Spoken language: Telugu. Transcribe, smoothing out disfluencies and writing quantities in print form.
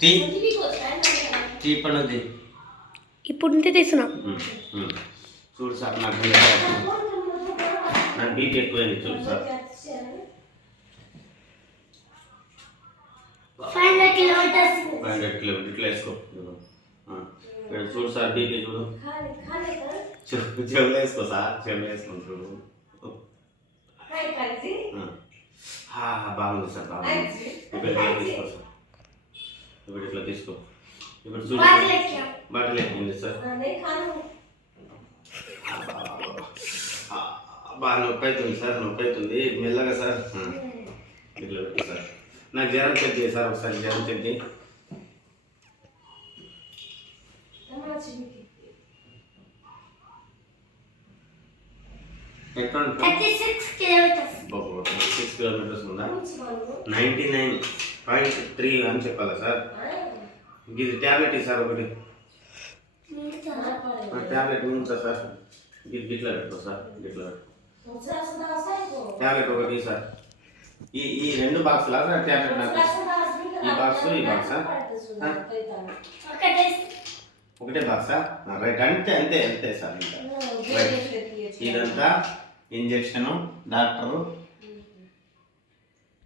టీ టీ పనుంది ఇప్పుడు ఉంటే తీస్తున్నా. చూడు సార్ నాకు బీపీ ఎక్కువైంది చూడు సార్. 500 కిలోమీటర్స్ ఇట్లా వేసుకో. చూడు సార్ బీపీ చూడు. చెవులు వేసుకో సార్, చెవులు వేసుకోండి చూడు. బాగుంది సార్, బాగుంది. ఇప్పుడు ఇట్లా తీసుకో సార్, ఇప్పుడు ఇట్లా తీసుకో. ఇప్పుడు చూడు బాటిల్ ఎక్కింది సార్. బాగా నొప్పి అవుతుంది సార్, నొప్పి అవుతుంది మెల్లగా సార్. ఇట్లా పెట్టు సార్. నాకు జ్వరం చెక్ చేయి సార్, ఒకసారి జ్వరం చెక్ చేయి. ఎక్కడ 36 కిలోమీటర్స్. 6 కిలోమీటర్స్ ఉందా? 99.3 అని చెప్పాలా సార్? ఇది ట్యాబ్లెట్ సార్ ఒకటి. ట్యాబ్లెట్ మింగుతా సార్. గిట్లా పెట్టుకో సార్, గిట్లా పెట్టుకో. ట్యాబ్లెట్ ఒకటి సార్. ఈ 2 బాక్సులా సార్ ట్యాబ్లెట్? నాకు ఈ బాక్స్ ఈ బాక్సా? ఒకటే బాక్సా? రైట్, అంతే అంతే అంతే సార్. ఇంకా రైట్. ఇదంతా ఇంజెక్షను డాక్టరు